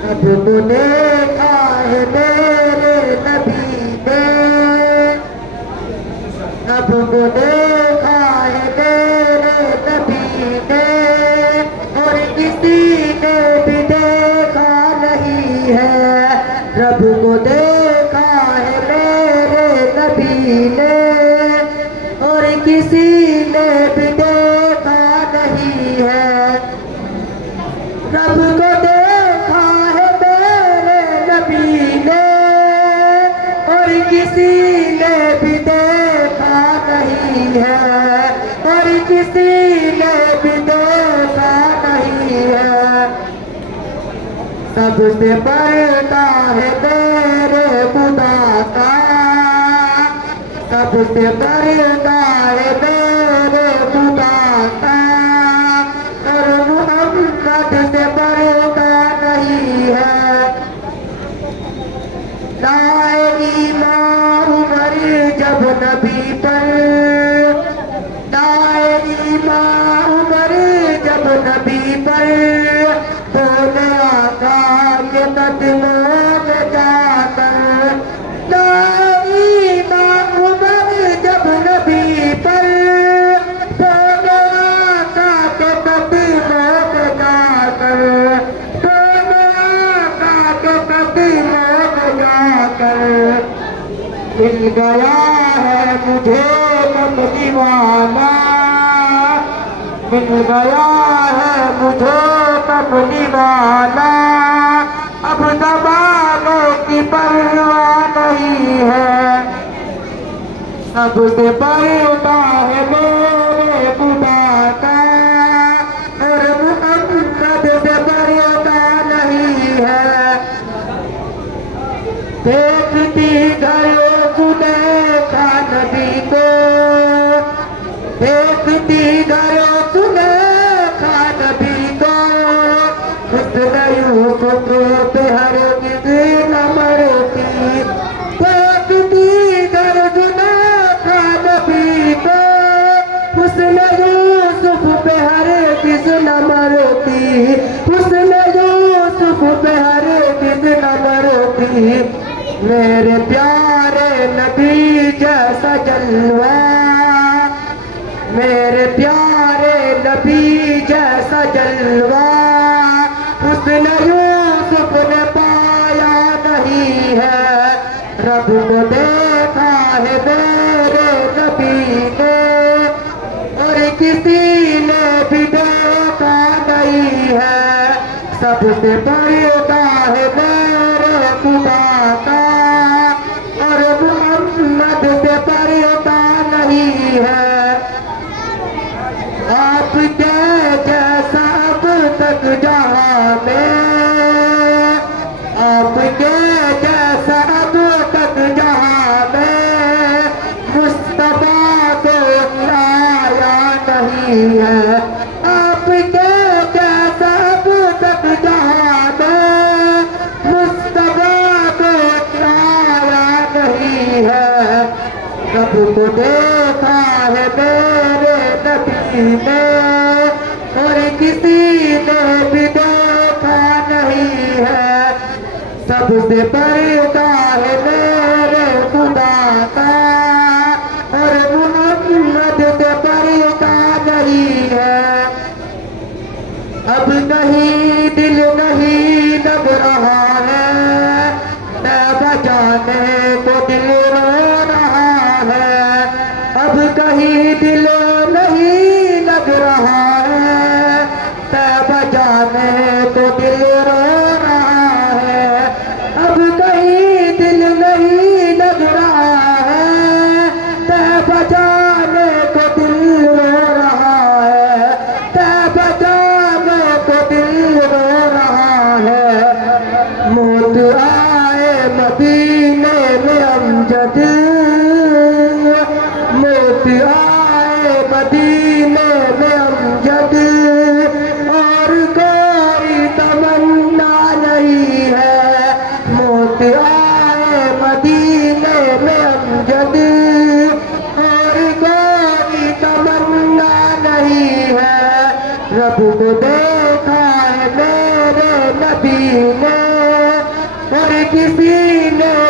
अब तो देखा है मेरे नबी ने, अब तो देखा है मेरे नबी ने, और किसी ने भी देखा नहीं है। रब को देखा है मेरे नबी ने, और किसी ने भी देखा नहीं है। रब को देखा है मेरे नबी ने, और किसी ने भी देखा नहीं है, और किसी ने भी देखा नहीं है। सबसे बढ़ता है मेरे खुदा का, सबसे बढ़ता है मेरे खुदा का, और मोहम्मद से बढ़ता नहीं है। लाए ईमान उमर जब नबी पर, लाए ईमान उमर जब नबी पर, बोले आका के कदमों में जाकर। लाए ईमान उमर जब नबी पर, बोले आका के कदमों में जाकर, बोले आका के कदमों में जाकर। मिल गया है मुझे कमली वाला, मिल गया है मुझे कमली वाला, अब ज़माने की परवाह नहीं है। सबसे बढ़ता है मेरे खुदा का, और मोहम्मद से बढ़ता नहीं है। देखती गयो सुलेखा नबी को, देखती गयो सुलेखा नबी को, हुस्न यूसुफ पे हरगिज़ न मरती। देखती गयो सुलेखा नबी को, हुस्न यूसुफ पे हरगिज़ न मरती, हुस्न यूसुफ पे हरगिज़ न मरती। मेरे प्यारे नबी जैसा जलवा, मेरे प्यारे नबी जैसा जलवा, हुस्न यूसुफ ने पाया नहीं है। रब को देखा है मेरे नबी ने, और किसी ने भी देखा नहीं है। सबसे बढ़ता है मेरे खुदा का, और मोहम्मद से बढ़ता नहीं है। आपके जैसा अब तक जहां में, आपके जैसा अब तक जहां में, मुस्तफा को आया नहीं है। आपके जैसा अब तक जहां में, मुस्तफा को आया नहीं है। रब को देखा है मेरे नबी ने, और किसी ने भी देखा नहीं है। सबसे बढ़ता है मेरे खुदा का, और मोहम्मद से बढ़ता नहीं है। अब नहीं दिल नहीं लग रहा है, तौबा जाने को दिल रो रहा है। अब कहीं दिल नहीं लग रहा है, तौबा जाने को दिल रो रहा है। अब कहीं दिल नहीं लग रहा है, मदीना और किसी ने